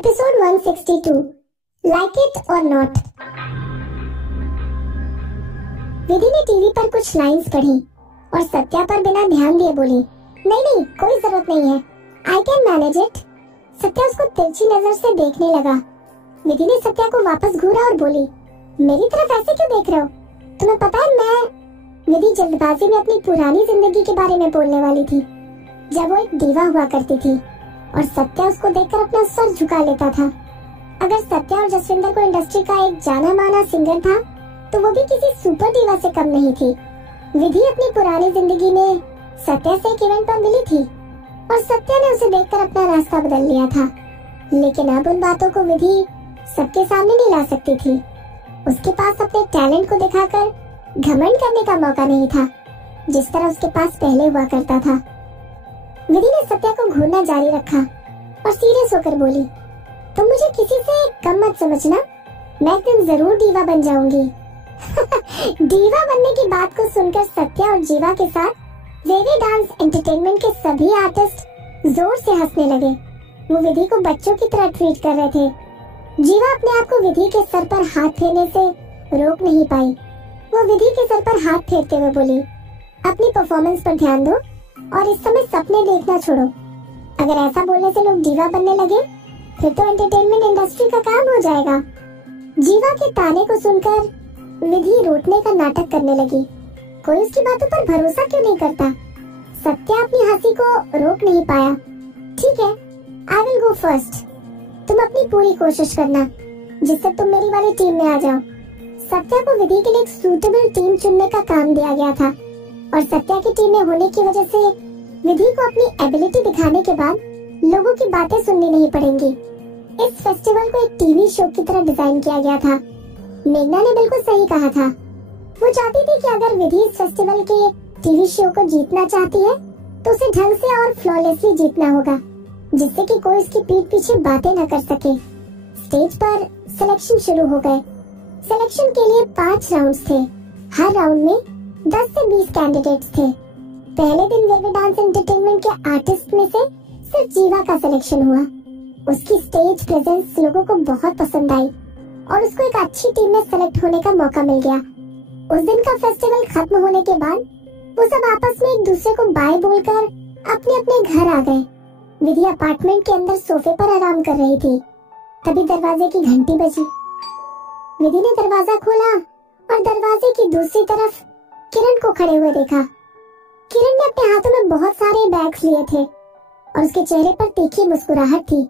Episode 162 like it और not. विधि ने TV पर कुछ लाइंस पढ़ी और सत्या पर बिना ध्यान दिए बोली, नहीं नहीं कोई जरूरत नहीं है, I can manage it. Satya उसको तिरछी नजर से देखने लगा। विधि ने सत्या को वापस घूरा और बोली, मेरी तरफ ऐसे क्यों देख रहे हो? तुम्हें पता है मैं। विधि जल्दबाजी में अपनी पुरानी जिंदगी के बारे में बोलने वाली थी, जब वो एक दीवा हुआ करती थी और सत्या उसको देखकर अपना सर झुका लेता था। अगर सत्या और जसविंदर को इंडस्ट्री का एक जाना माना सिंगर था तो वो भी किसी सुपर दीवा से कम नहीं थी। विधि अपनी पुरानी जिंदगी में सत्या से एक इवेंट पर मिली थी और सत्या ने उसे देखकर अपना रास्ता बदल लिया था, लेकिन अब उन बातों को विधि सबके सामने नहीं ला सकती थी। उसके पास अपने टैलेंट को दिखाकर घमंड करने का मौका नहीं था, जिस तरह उसके पास पहले हुआ करता था। विधि ने सत्या को घूरना जारी रखा और सीरियस होकर बोली, तुम मुझे किसी से कम मत समझना, मैं एक दिन जरूर दीवा बन जाऊंगी। दीवा बनने की बात को सुनकर सत्या और जीवा के साथ वेवी डांस एंटरटेनमेंट के सभी आर्टिस्ट जोर से हंसने लगे। वो विधि को बच्चों की तरह ट्रीट कर रहे थे। जीवा अपने आप को विधि के सर पर हाथ फेरने से रोक नहीं पाई। वो विधि के सर पर हाथ फेरते हुए बोली, अपनी परफॉर्मेंस पर ध्यान दो और इस समय सपने देखना छोड़ो। अगर ऐसा बोलने से लोग दीवा बनने लगे फिर तो एंटरटेनमेंट इंडस्ट्री का काम हो जाएगा। जीवा के ताने को सुनकर विधि रोटने का नाटक करने लगी। कोई उसकी बातों पर भरोसा क्यों नहीं करता? सत्या अपनी हंसी को रोक नहीं पाया। ठीक है, आई विल गो फर्स्ट। तुम अपनी पूरी कोशिश करना जिससे तुम मेरी वाली टीम में आ जाओ। सत्या को विधि के लिए एक सूटेबल टीम चुनने का काम दिया गया था और सत्या की टीम में होने की वजह से विधि को अपनी एबिलिटी दिखाने के बाद लोगों की बातें सुननी नहीं पड़ेंगी। इस फेस्टिवल को एक टीवी शो की तरह डिजाइन किया गया था। मेघना ने बिल्कुल सही कहा था। वो चाहती थी कि अगर विधि इस फेस्टिवल के टीवी शो को जीतना चाहती है तो उसे ढंग से और फ्लॉलेसली जीतना होगा, जिससे कि कोई उसकी पीठ पीछे बातें न कर सके। स्टेज पर सिलेक्शन शुरू हो गए। सिलेक्शन के लिए 5 राउंड्स थे। हर राउंड में 10 से 20 कैंडिडेट्स थे। पहले दिन वेवी डांस एंटरटेनमेंट के आर्टिस्ट में से सिर्फ जीवा का सिलेक्शन हुआ। उसकी स्टेज प्रेजेंस लोगों को बहुत पसंद आई और उसको एक अच्छी टीम में सेलेक्ट होने का मौका मिल गया। उस दिन का फेस्टिवल खत्म होने के बाद वो सब आपस में एक दूसरे को बाय बोलकर अपने अपने घर आ गए। विधि अपार्टमेंट के अंदर सोफे पर आराम कर रही थी, तभी दरवाजे की घंटी बजी। विधि ने दरवाजा खोला और दरवाजे की दूसरी तरफ किरण को खड़े हुए देखा। किरण ने अपने हाथों में बहुत सारे बैग्स लिए थे और उसके चेहरे पर तीखी मुस्कुराहट थी।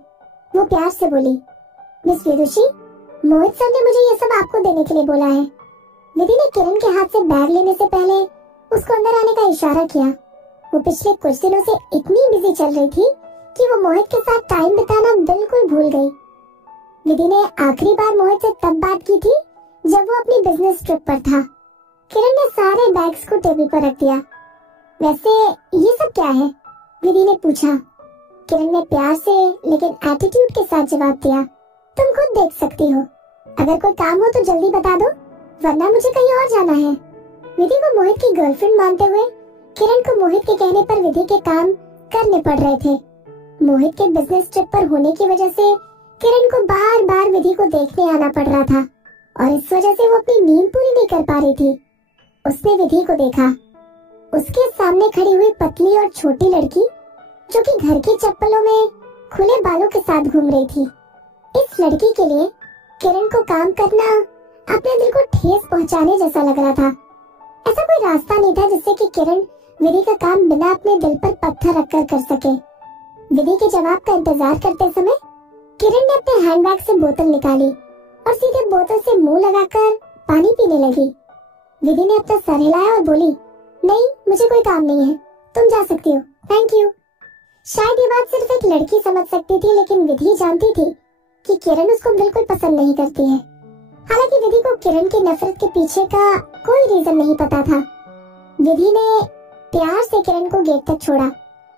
वो प्यार से बोली, मिस विदुषी, मोहित सर ने मुझे ये सब आपको देने के लिए बोला है। विधि ने किरण के हाथ से बैग लेने से पहले उसको अंदर आने का इशारा किया। वो पिछले कुछ दिनों से इतनी बिजी चल रही थी कि वो मोहित के साथ टाइम बिताना बिल्कुल भूल गई। विधि ने आखिरी बार मोहित से तब बात की थी जब वो अपनी बिजनेस ट्रिप पर था। किरण ने सारे बैग्स को टेबल पर रख दिया। वैसे ये सब क्या है? विधि ने पूछा। किरण ने प्यार से लेकिन एटीट्यूड के साथ जवाब दिया, तुम खुद देख सकती हो। अगर कोई काम हो तो जल्दी बता दो, वरना मुझे कहीं और जाना है। विधि को मोहित की गर्लफ्रेंड मानते हुए किरण को मोहित के कहने पर विधि के काम करने पड़ रहे थे। मोहित के बिजनेस ट्रिप पर होने की वजह से किरण को बार बार विधि को देखने आना पड़ रहा था और इस वजह से वो अपनी नींद पूरी नहीं कर पा रही थी। उसने विधि को देखा। उसके सामने खड़ी हुई पतली और छोटी लड़की जो कि घर की चप्पलों में खुले बालों के साथ घूम रही थी। इस लड़की के लिए किरण को काम करना अपने दिल को ठेस पहुंचाने जैसा लग रहा था। ऐसा कोई रास्ता नहीं था जिससे कि किरण विधि का काम बिना अपने दिल पर पत्थर रखकर कर सके। विधि के जवाब का इंतजार करते समय किरण ने अपने हैंडबैग से बोतल निकाली और सीधे बोतल से मुंह लगाकर पानी पीने लगी। विधि ने अपना सर हिलाया और बोली, नहीं मुझे कोई काम नहीं है, तुम जा सकती हो, थैंक यू। शायद ये बात सिर्फ एक लड़की समझ सकती थी, लेकिन विधि जानती थी कि किरण उसको बिल्कुल पसंद नहीं करती है। हालांकि विधि को किरण की नफरत के पीछे का कोई रीजन नहीं पता था। विधि ने प्यार से किरण को गेट तक छोड़ा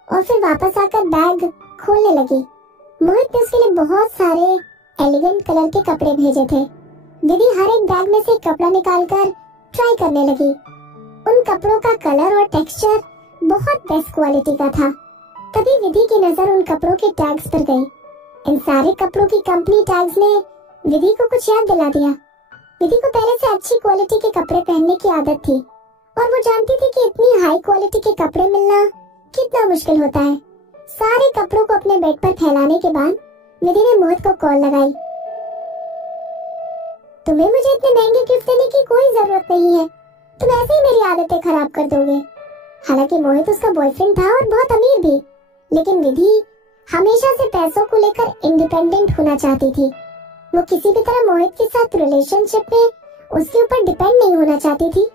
और फिर वापस आकर बैग खोलने लगी। मोहित ने उसके लिए बहुत सारे एलिगेंट कलर के कपड़े भेजे थे। विधि हर एक बैग में से कपड़ा निकालकर ट्राई करने लगी। उन कपड़ों का कलर और टेक्सचर बहुत बेस्ट क्वालिटी का था। तभी विधि की नजर उन कपड़ों के टैग्स पर गई। इन सारे कपड़ों की कंपनी टैग्स ने विधि को कुछ याद दिला दिया। विधि को पहले से अच्छी क्वालिटी के कपड़े पहनने की आदत थी और वो जानती थी कि इतनी हाई क्वालिटी के कपड़े मिलना कितना मुश्किल होता है। सारे कपड़ों को अपने बेड पर फैलाने के बाद विधि ने मोहित को कॉल लगाई। तुम्हें मुझे इतने महंगे गिफ्ट देने की कोई जरूरत नहीं है, तुम ऐसे ही मेरी आदतें खराब कर दोगे। हालांकि मोहित उसका बॉयफ्रेंड था और बहुत अमीर भी, लेकिन विधि हमेशा से पैसों को लेकर इंडिपेंडेंट होना चाहती थी। वो किसी भी तरह मोहित के साथ रिलेशनशिप में उसके ऊपर डिपेंड नहीं होना चाहती थी।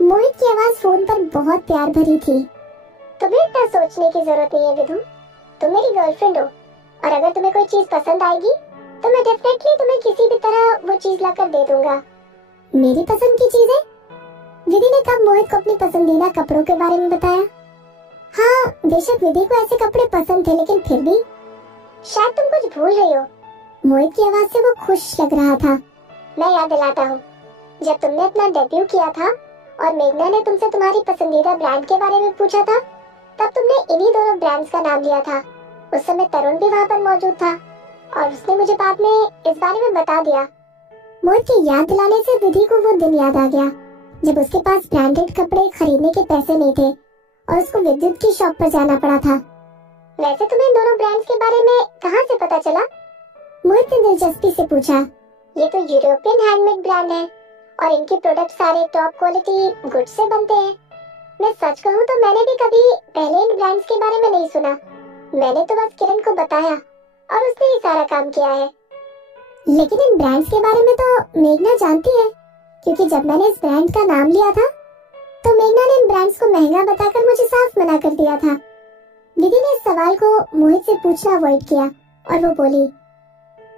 मोहित की आवाज फोन पर बहुत प्यार भरी थी। तुम्हें इतना सोचने की जरूरत नहीं है विधु, तुम मेरी गर्लफ्रेंड हो और अगर तुम्हें कोई चीज पसंद आएगी तो मैं डेफिनेटली तुम्हें किसी भी तरह वो चीज लाकर दे दूंगा। मेरी पसंद की चीजें? विधि ने कब मोहित को अपनी पसंदीदा कपड़ों के बारे में बताया? हाँ, बेशक विधि को ऐसे कपड़े पसंद थे, लेकिन फिर भी शायद तुम कुछ भूल रही हो। मोहित की आवाज से वो खुश लग रहा था। मैं याद दिलाता हूँ, जब तुमने अपना डेब्यू किया था और मेघना ने तुमसे तुम्हारी पसंदीदा ब्रांड के बारे में पूछा था, तब तुमने इन्हीं दोनों ब्रांड्स का नाम लिया था। उस समय तरुण भी वहाँ पर मौजूद था और उसने मुझे बाद में इस बारे में बता दिया। मोहित के याद दिलाने से विधि को वो दिन याद आ गया जब उसके पास ब्रांडेड कपड़े खरीदने के पैसे नहीं थे और उसको विद्युत की शॉप पर जाना पड़ा था। वैसे तुम्हें इन दोनों ब्रांड्स के बारे में कहाँ से पता चला? मोहित ने दिलचस्पी से पूछा। ये तो यूरोपियन हैंडमेड ब्रांड है और इनके प्रोडक्ट सारे टॉप क्वालिटी गुड से बनते हैं। मैं सच कहूँ तो मैंने भी कभी पहले इन ब्रांड्स के बारे में नहीं सुना। मैंने तो बस किरण को बताया और उसने ही सारा काम किया है। लेकिन इन ब्रांड्स के बारे में तो मेघना जानती है, क्योंकि जब मैंने इस ब्रांड का नाम लिया था तो मेघना ने इन ब्रांड्स को महंगा बताकर मुझे साफ मना कर दिया था। विधि ने इस सवाल को मोहित से पूछना अवॉइड किया और वो बोली,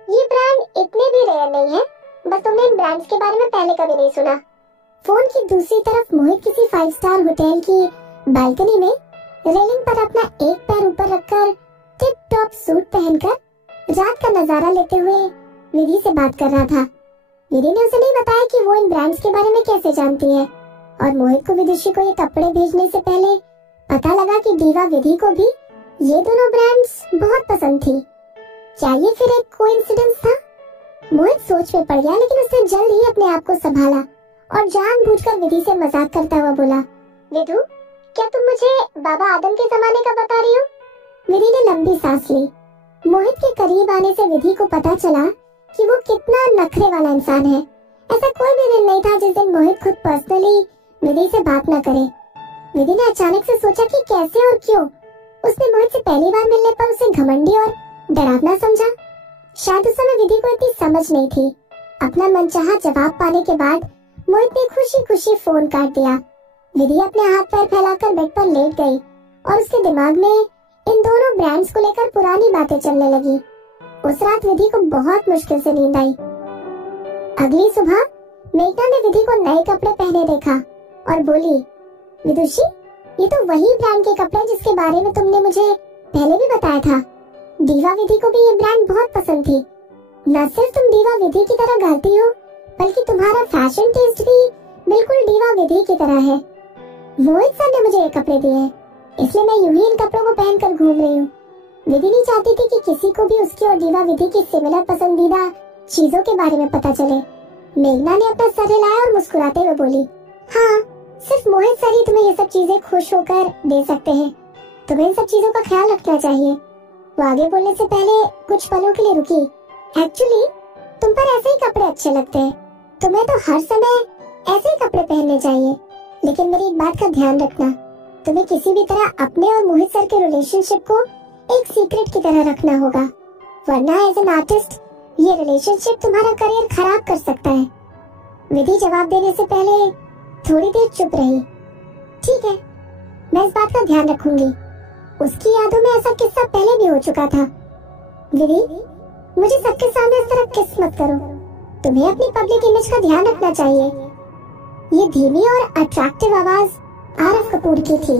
ये ब्रांड इतने भी रेयर नहीं है, बस तुमने इन ब्रांड्स के बारे में पहले कभी नहीं सुना। फोन की दूसरी तरफ मोहित किसी 5 स्टार होटल की बालकनी में रेलिंग पर अपना एक पैर ऊपर रखकर टिप टॉप सूट पहनकर रात का नजारा लेते हुए विधि से बात कर रहा था। विधि ने उसे नहीं बताया कि वो इन ब्रांड्स के बारे में कैसे जानती है और मोहित को विदुषी को ये कपड़े भेजने से पहले पता लगा कि दीवा विधि को भी ये दोनों ब्रांड्स बहुत पसंद थी। क्या ये फिर एक कोइंसिडेंस था? मोहित सोच में पड़ गया, लेकिन उसने जल्द ही अपने आप को संभाला और जानबूझकर विधि से मजाक करता हुआ बोला, विधु, क्या तुम मुझे बाबा आदम के जमाने का बता रही हो? विधि ने लंबी सांस ली। मोहित के करीब आने से विधि को पता चला कि वो कितना नखरे वाला इंसान है। ऐसा कोई भी दिन नहीं था जिस दिन मोहित खुद पर्सनली विधि से बात न करे। विधि ने अचानक से सोचा कि कैसे और क्यों उसने मोहित से पहली बार मिलने पर उसे घमंडी और डरावना समझा। शायद उस समय विधि को इतनी समझ नहीं थी। अपना मनचाहा जवाब पाने के बाद मोहित ने खुशी खुशी फोन काट दिया। विधि अपने हाथ पैर फैलाकर बेड पर लेट गई और उसके दिमाग में इन दोनों ब्रांड्स को लेकर पुरानी बातें चलने लगी। उस रात विधि को बहुत मुश्किल से नींद आई। अगली सुबह मेघना ने विधि को नए कपड़े पहने देखा और बोली, विदुषी, ये तो वही ब्रांड के कपड़े जिसके बारे में तुमने मुझे पहले भी बताया था। दीवा विधि को भी ये ब्रांड बहुत पसंद थी। न सिर्फ तुम दीवा विधि की तरह गाती हो, बल्कि तुम्हारा फैशन टेस्ट भी बिल्कुल दीवा विधि की तरह है। मोहित सर ने मुझे ये कपड़े दिए हैं, इसलिए मैं यूं ही इन कपड़ों को पहनकर घूम रही हूँ। विधि नहीं चाहती थी कि किसी को भी उसकी और दीवा विधि की सिमिलर पसंदीदा चीजों के बारे में पता चले। मेघना ने अपना सर हिलाया और मुस्कुराते हुए बोली, हाँ, सिर्फ मोहित सर ही तुम्हें ये सब चीजें खुश होकर दे सकते हैं। तुम्हें इन सब चीजों का ख्याल रखना चाहिए। वो आगे बोलने से पहले कुछ पलों के लिए रुकी। एक्चुअली तुम पर ऐसे ही कपड़े अच्छे लगते हैं। तुम्हें तो हर समय ऐसे ही कपड़े पहनने चाहिए। लेकिन मेरी एक बात का ध्यान रखना, तुम्हें किसी भी तरह अपने और मोहित सर के रिलेशनशिप को एक सीक्रेट की तरह रखना होगा, वरना एज एन आर्टिस्ट ये रिलेशनशिप तुम्हारा करियर खराब कर सकता है। विधि जवाब देने से पहले थोड़ी देर चुप रही। ठीक है, मैं इस बात का ध्यान रखूंगी। उसकी यादों में ऐसा किस्सा पहले भी हो चुका था। विधि, मुझे सबके सामने इस तरह किस मत करो। तुम्हें अपनी पब्लिक इमेज का ध्यान रखना चाहिए। ये धीमी और अट्रैक्टिव आवाज आरफ कपूर की थी।